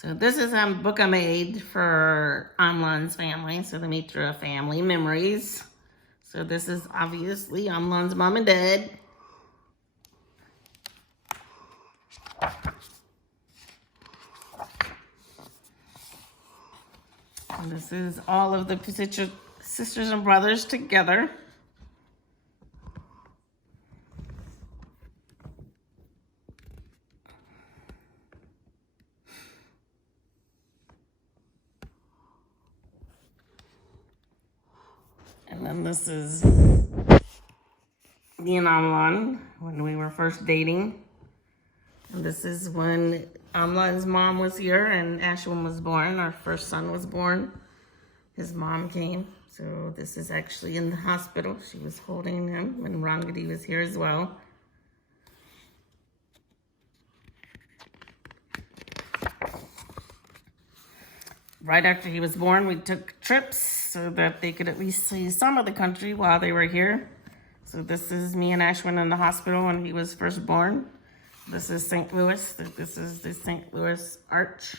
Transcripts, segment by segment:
So this is a book I made for Amlan's family. So the Mitra family memories. So this is obviously Amlan's mom and dad. And this is all of the sisters and brothers together. And then this is me and Amlan when we were first dating. And this is when Amlan's mom was here and Ashwin was born. Our first son was born. His mom came. So this is actually in the hospital. She was holding him when Rangadi was here as well. Right after he was born, we took trips so that they could at least see some of the country while they were here. So this is me and Ashwin in the hospital when he was first born. This is St. Louis. This is the St. Louis Arch.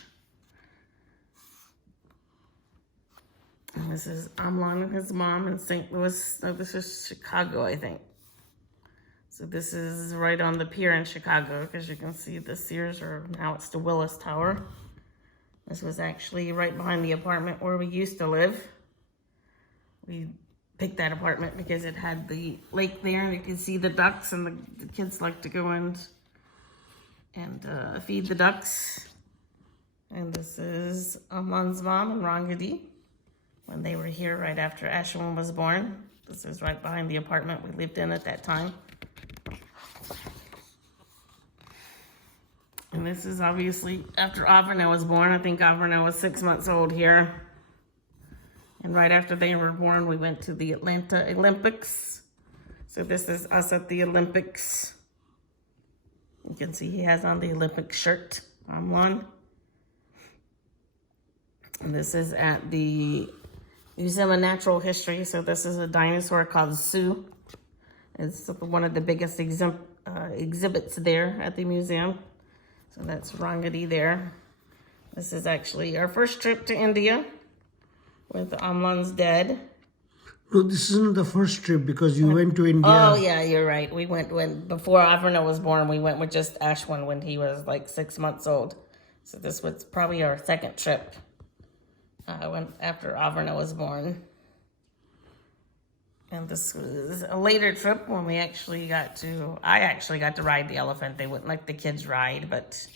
And this is Amlan and his mom in St. Louis. No, this is Chicago, I think. So this is right on the pier in Chicago, because you can see the Sears, or now it's the Willis Tower. This was actually right behind the apartment where we used to live. We picked that apartment because it had the lake there, and you can see the ducks, and the kids like to go in and feed the ducks. And this is Amlan's mom and Rangadi when they were here right after Ashwin was born. This is right behind the apartment we lived in at that time. And this is obviously after Avrana was born. I think Avrana was 6 months old here. And right after they were born, we went to the Atlanta Olympics. So this is us at the Olympics. You can see he has on the Olympic shirt, Amlan. And this is at the Museum of Natural History. So this is a dinosaur called Sue. It's one of the biggest exhibits there at the museum. So that's Rangadi there. This is actually our first trip to India with Amlan's dad. No, this isn't the first trip because you went to India. Oh, yeah, you're right. We went when before Avrana was born. We went with just Ashwin when he was like 6 months old. So this was probably our second trip. Went after Avrana was born. And this was a later trip when I actually got to ride the elephant. They wouldn't let the kids ride, but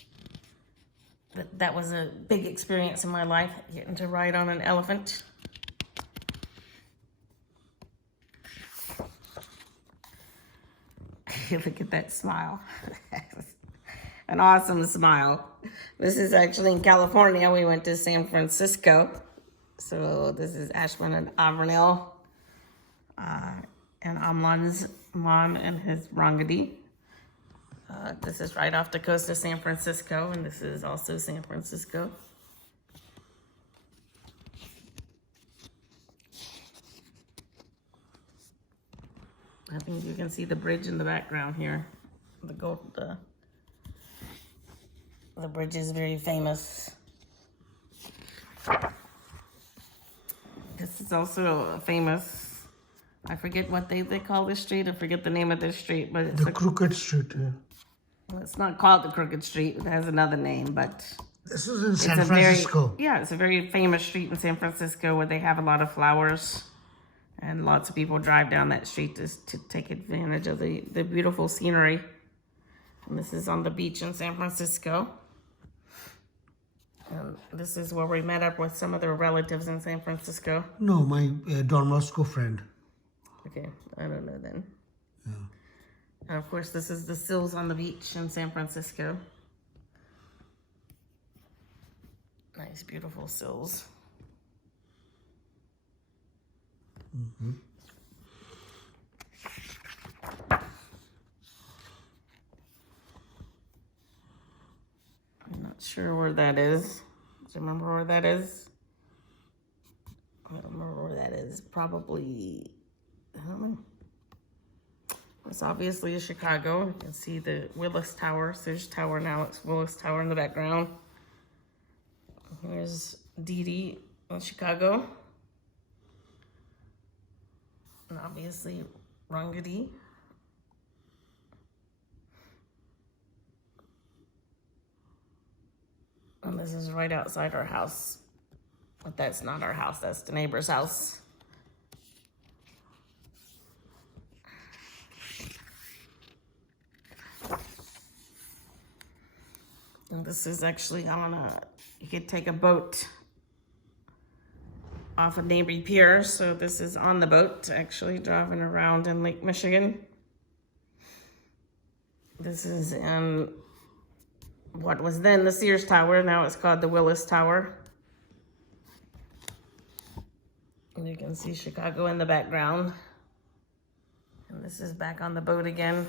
that was a big experience in my life, getting to ride on an elephant. Look at that smile. An awesome smile. This is actually in California. We went to San Francisco. So this is Ashwin and Avranil. And Amlan's mom and his Rangadi. This is right off the coast of San Francisco, and this is also San Francisco. I think you can see the bridge in the background here. The bridge is very famous. This is also a famous, I forget what they call this street. I forget the name of this street, but it's the Crooked Street. Yeah. Well, it's not called the Crooked Street. It has another name, but This is in San Francisco. It's a very famous street in San Francisco where they have a lot of flowers, and lots of people drive down that street to take advantage of the beautiful scenery. And this is on the beach in San Francisco. And this is where we met up with some of their relatives in San Francisco. No, my Don Bosco friend. Okay, I don't know then. Yeah. And of course, this is the sills on the beach in San Francisco. Nice, beautiful sills. Mm-hmm. I'm not sure where that is. Do you remember where that is? I don't remember where that is. Probably, I don't know. It's obviously Chicago. You can see the Willis Tower, Sears Tower now. It's Willis Tower in the background. Here's Dee Dee in Chicago. And obviously Rungadi. And this is right outside our house. But that's not our house, that's the neighbor's house. And this is actually on you could take a boat off of Navy Pier. So this is on the boat, actually driving around in Lake Michigan. This is in what was then the Sears Tower. Now it's called the Willis Tower. And you can see Chicago in the background. And this is back on the boat again.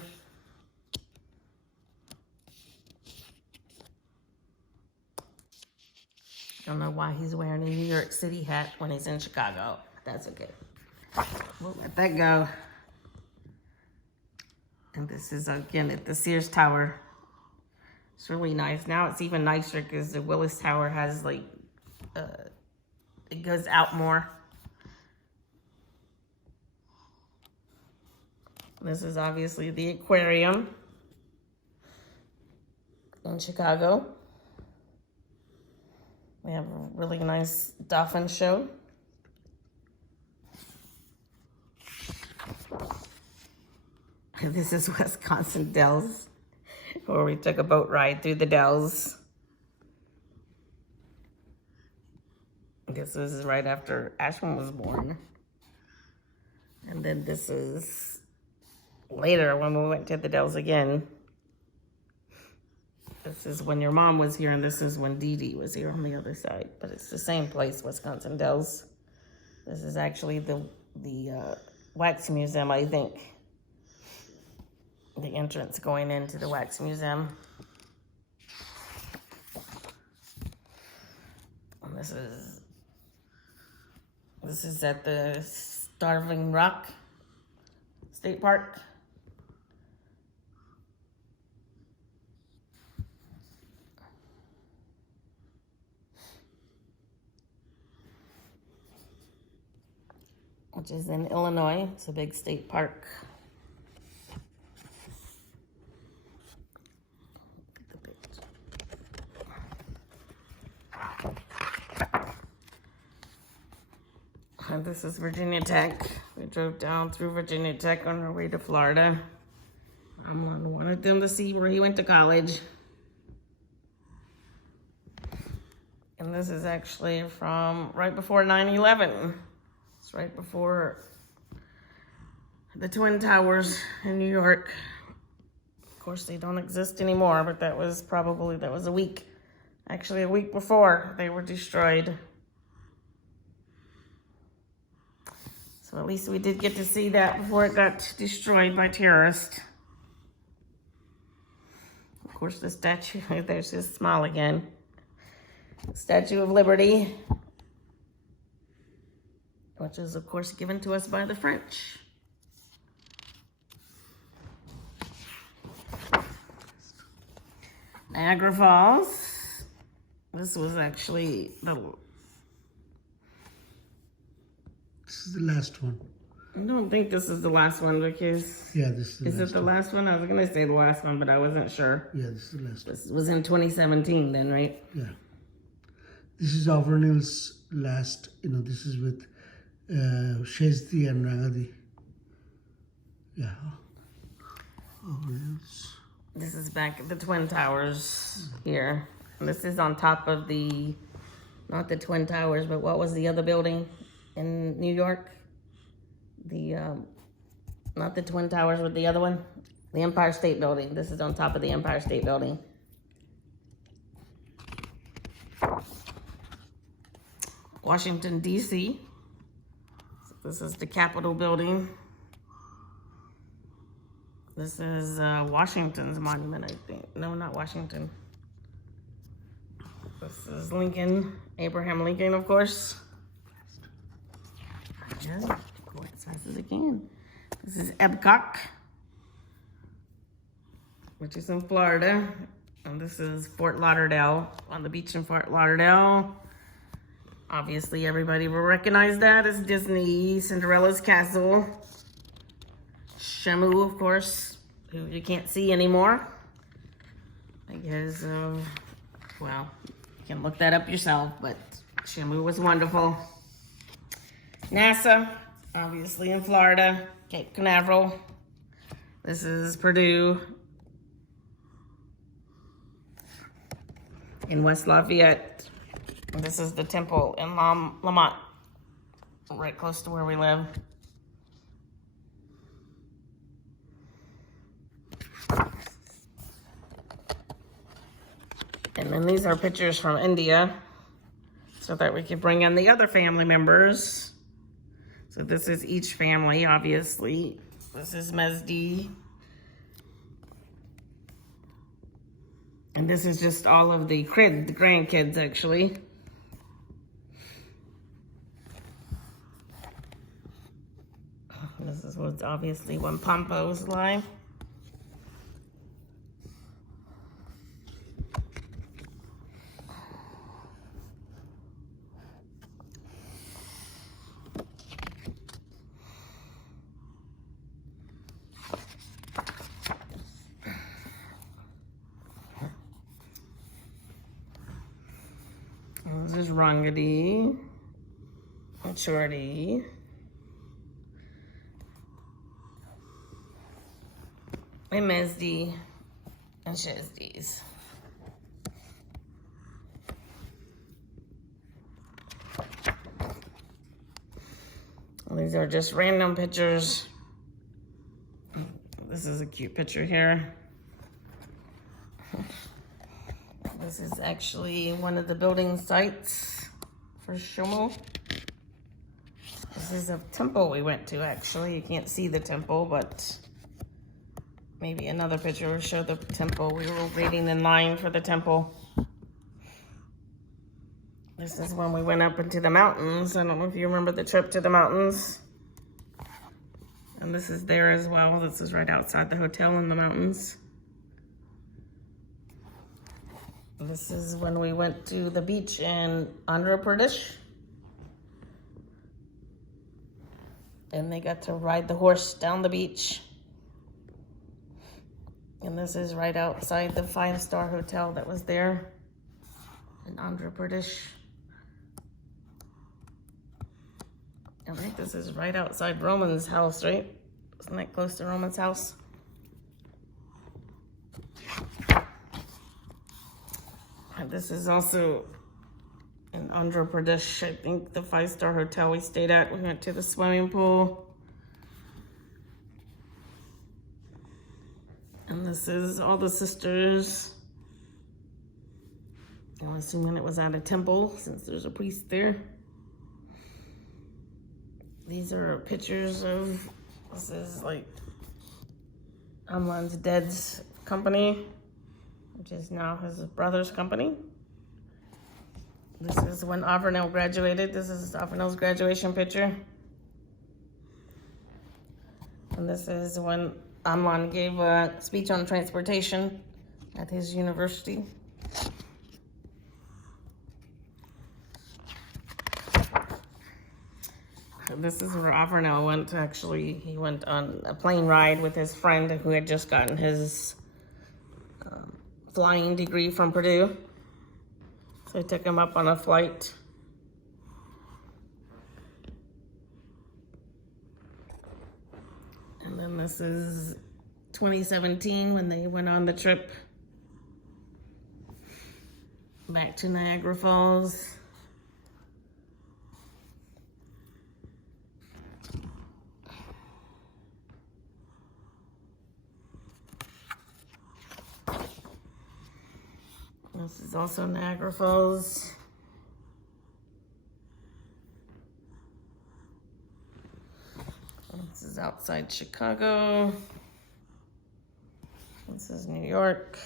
Don't know why he's wearing a New York City hat when he's in Chicago. But that's okay. We'll let that go. And this is again at the Sears Tower. It's really nice. Now it's even nicer because the Willis Tower has like, it goes out more. This is obviously the aquarium in Chicago. We have a really nice dolphin show. This is Wisconsin Dells, where we took a boat ride through the Dells. This is right after Ashwin was born. And then this is later when we went to the Dells again. This is when your mom was here, and this is when Dee Dee was here on the other side. But it's the same place, Wisconsin Dells. This is actually the wax museum, I think. The entrance going into the wax museum. And this is at the Starving Rock State Park. Which is in Illinois. It's a big state park. And this is Virginia Tech. We drove down through Virginia Tech on our way to Florida. I wanted them to see where he went to college. And this is actually from right before 9/11. It's right before the Twin Towers in New York. Of course, they don't exist anymore, but that was a week. Actually, a week before they were destroyed. So at least we did get to see that before it got destroyed by terrorists. Of course, the statue, there's his smile again. Statue of Liberty, which is, of course, given to us by the French. Niagara Falls. This was actually This is the last one. I don't think this is the last one because... Yeah, this is the last it the last one? I was going to say the last one, but I wasn't sure. Yeah, this is the last one. This was in 2017 then, right? Yeah. This is Avernill's last, this is with Shezdi and Rangadi. Yeah. Avernill's. This is back at the Twin Towers here. And this is on top of not the Twin Towers, but what was the other building in New York? Not the Twin Towers, but the other one. The Empire State Building. This is on top of the Empire State Building. Washington, D.C. So this is the Capitol Building. This is Washington's monument, I think. No, not Washington. This is Lincoln, Abraham Lincoln, of course. Yeah, go as fast as it can. This is Epcot, which is in Florida. And this is Fort Lauderdale, on the beach in Fort Lauderdale. Obviously, everybody will recognize that as Disney Cinderella's castle. Shamu, of course, who you can't see anymore. Because, well, you can look that up yourself, but Shamu was wonderful. NASA, obviously in Florida, Cape Canaveral. This is Purdue in West Lafayette. And this is the temple in Lamont, right close to where we live. And then these are pictures from India so that we could bring in the other family members. So this is each family, obviously. This is Mesdi. And this is just all of the grandkids, actually. This is what's obviously when Pampa was alive. This is Rangadi, Maturity, and Mesdi, and Shazdi's. These are just random pictures. This is a cute picture here. This is actually one of the building sites for Shumo. This is a temple we went to, actually. You can't see the temple, but maybe another picture will show the temple. We were waiting in line for the temple. This is when we went up into the mountains. I don't know if you remember the trip to the mountains. And this is there as well. This is right outside the hotel in the mountains. This is when we went to the beach in Andhra Pradesh. And they got to ride the horse down the beach. And this is right outside the 5-star hotel that was there in Andhra Pradesh. I think this is right outside Roman's house, right? Isn't that close to Roman's house? And this is also in Andhra Pradesh, I think, the 5-star hotel we stayed at. We went to the swimming pool. And this is all the sisters. I'm assuming it was at a temple since there's a priest there. These are pictures of, this is like Amlan's dad's company, which is now his brother's company. This is when Avernell graduated. This is Avernell's graduation picture. And this is when Amlan gave a speech on transportation at his university. This is where Avernell went, actually. He went on a plane ride with his friend who had just gotten his flying degree from Purdue. So I took him up on a flight. And then this is 2017 when they went on the trip back to Niagara Falls. This is also Niagara Falls. This is outside Chicago. This is New York.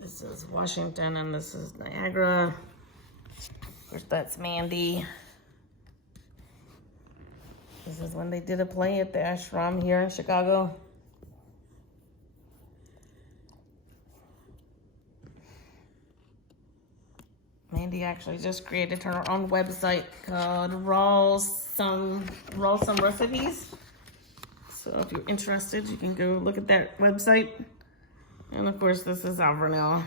This is Washington and this is Niagara. course, that's Mandy. This is when they did a play at the ashram here in Chicago. Mandy actually just created her own website called Raw Some Recipes. So if you're interested, you can go look at that website. And of course, this is Alvernell.